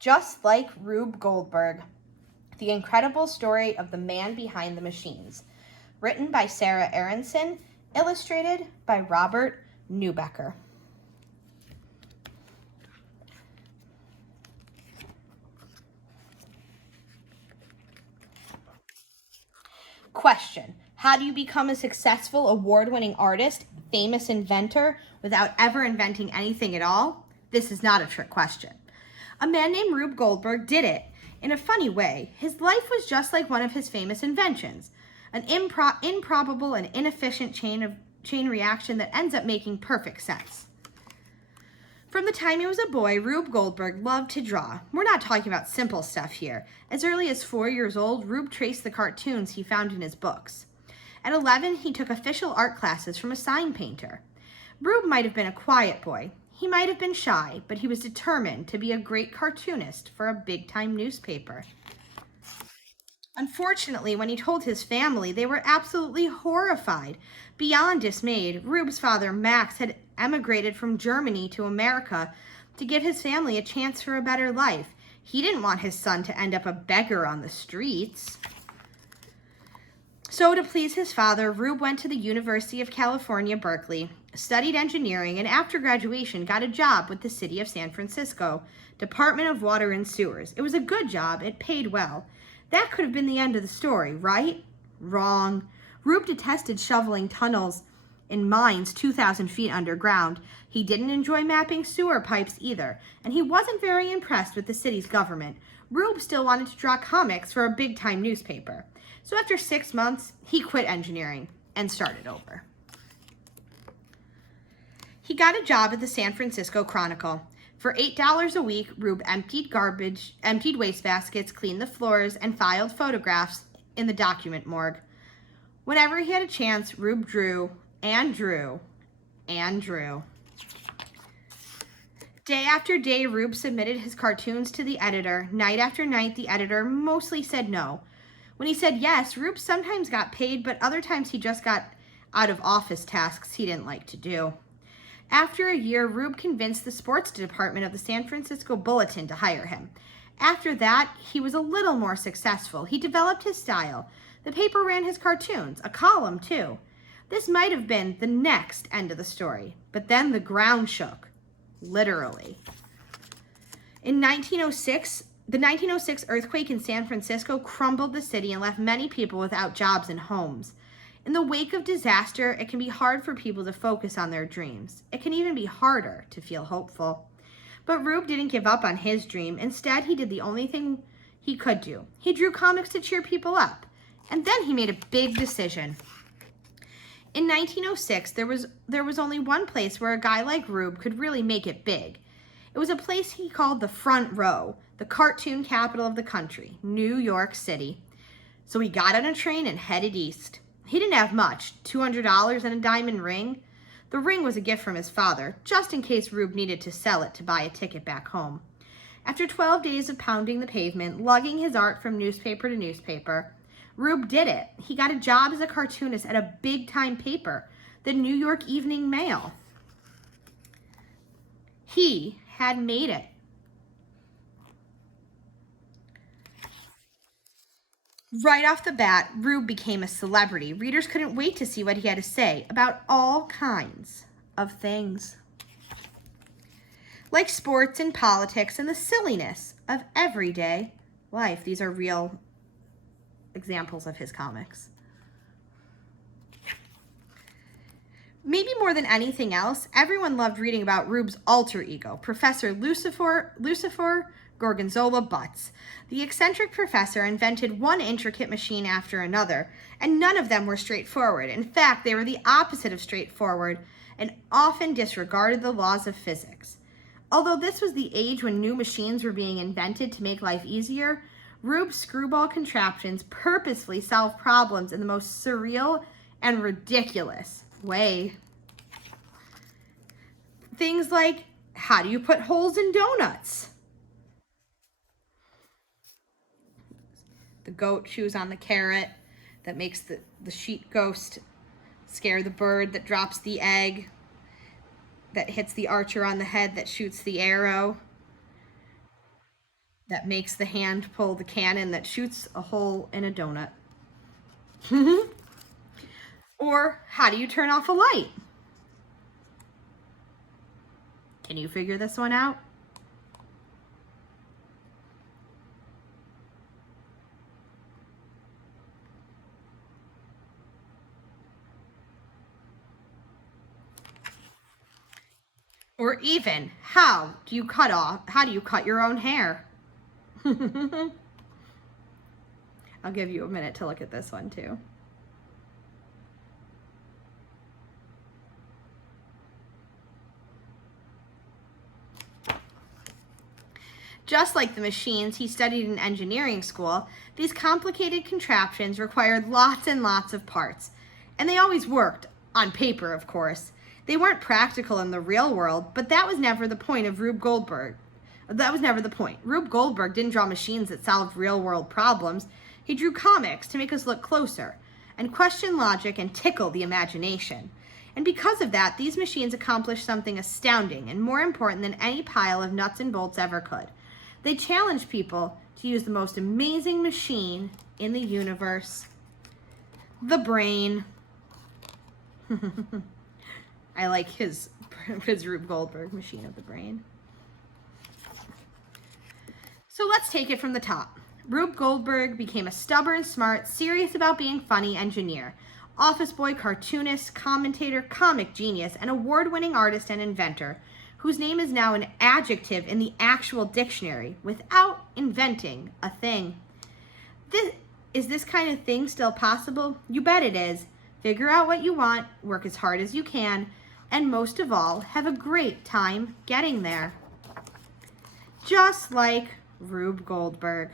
Just like Rube Goldberg, the incredible story of the man behind the machines. Written by Sarah Aronson, illustrated by Robert Newbecker. Question: how do you become a successful award-winning artist, famous inventor, without ever inventing anything at all? This is not a trick question. A man named Rube Goldberg did it. In a funny way, his life was just like one of his famous inventions, an improbable and inefficient chain reaction that ends up making perfect sense. From the time he was a boy, Rube Goldberg loved to draw. We're not talking about simple stuff here. As early as 4 years old, Rube traced the cartoons he found in his books. At 11, he took official art classes from a sign painter. Rube might have been a quiet boy. He might have been shy, but he was determined to be a great cartoonist for a big-time newspaper. Unfortunately, when he told his family, they were absolutely horrified. Beyond dismayed, Rube's father, Max, had emigrated from Germany to America to give his family a chance for a better life. He didn't want his son to end up a beggar on the streets. So to please his father, Rube went to the University of California, Berkeley, studied engineering, and after graduation got a job with the city of San Francisco, Department of Water and Sewers. It was a good job. It paid well. That could have been the end of the story, right? Wrong. Rube detested shoveling tunnels in mines 2,000 feet underground. He didn't enjoy mapping sewer pipes either, and he wasn't very impressed with the city's government. Rube still wanted to draw comics for a big-time newspaper. So after 6 months, he quit engineering and started over. He got a job at the San Francisco Chronicle. For $8 a week, Rube emptied waste baskets, cleaned the floors, and filed photographs in the document morgue. Whenever he had a chance, Rube drew and drew and drew. Day after day, Rube submitted his cartoons to the editor. Night after night, the editor mostly said no. When he said yes, Rube sometimes got paid, but other times he just got out of office tasks he didn't like to do. After a year, Rube convinced the sports department of the San Francisco Bulletin to hire him. After that, he was a little more successful. He developed his style. The paper ran his cartoons, a column too. This might have been the next end of the story, but then the ground shook, literally. In 1906, the 1906 earthquake in San Francisco crumbled the city and left many people without jobs and homes. In the wake of disaster, it can be hard for people to focus on their dreams. It can even be harder to feel hopeful. But Rube didn't give up on his dream. Instead, he did the only thing he could do. He drew comics to cheer people up. And then he made a big decision. In 1906, there was only one place where a guy like Rube could really make it big. It was a place he called the Front Row, the cartoon capital of the country, New York City. So he got on a train and headed east. He didn't have much, $200 and a diamond ring. The ring was a gift from his father, just in case Rube needed to sell it to buy a ticket back home. After 12 days of pounding the pavement, lugging his art from newspaper to newspaper, Rube did it. He got a job as a cartoonist at a big-time paper, the New York Evening Mail. He had made it. Right off the bat, Rube became a celebrity. Readers couldn't wait to see what he had to say about all kinds of things, like sports and politics and the silliness of everyday life. These are real examples of his comics. Maybe more than anything else, everyone loved reading about Rube's alter ego, Professor Lucifer Gorgonzola Butts. The eccentric professor invented one intricate machine after another, and none of them were straightforward. In fact, they were the opposite of straightforward and often disregarded the laws of physics. Although this was the age when new machines were being invented to make life easier, Rube's screwball contraptions purposefully solved problems in the most surreal and ridiculous way. Things like, how do you put holes in donuts? The goat chews on the carrot that makes the sheep ghost scare the bird that drops the egg, that hits the archer on the head that shoots the arrow. that makes the hand pull the cannon that shoots a hole in a donut. Or how do you turn off a light? Can you figure this one out? Or even, how do you cut your own hair? I'll give you a minute to look at this one too. Just like the machines he studied in engineering school, these complicated contraptions required lots and lots of parts. And they always worked, on paper of course. They weren't practical in the real world, but that was never the point of Rube Goldberg. That was never the point. Rube Goldberg didn't draw machines that solved real world problems. He drew comics to make us look closer and question logic and tickle the imagination. And because of that, these machines accomplished something astounding and more important than any pile of nuts and bolts ever could. They challenged people to use the most amazing machine in the universe, the brain. I like his Rube Goldberg machine of the brain. So let's take it from the top. Rube Goldberg became a stubborn, smart, serious about being funny engineer, office boy, cartoonist, commentator, comic genius, and award-winning artist and inventor, whose name is now an adjective in the actual dictionary without inventing a thing. Is this kind of thing still possible? You bet it is. Figure out what you want, work as hard as you can, and most of all, have a great time getting there. Just like Rube Goldberg.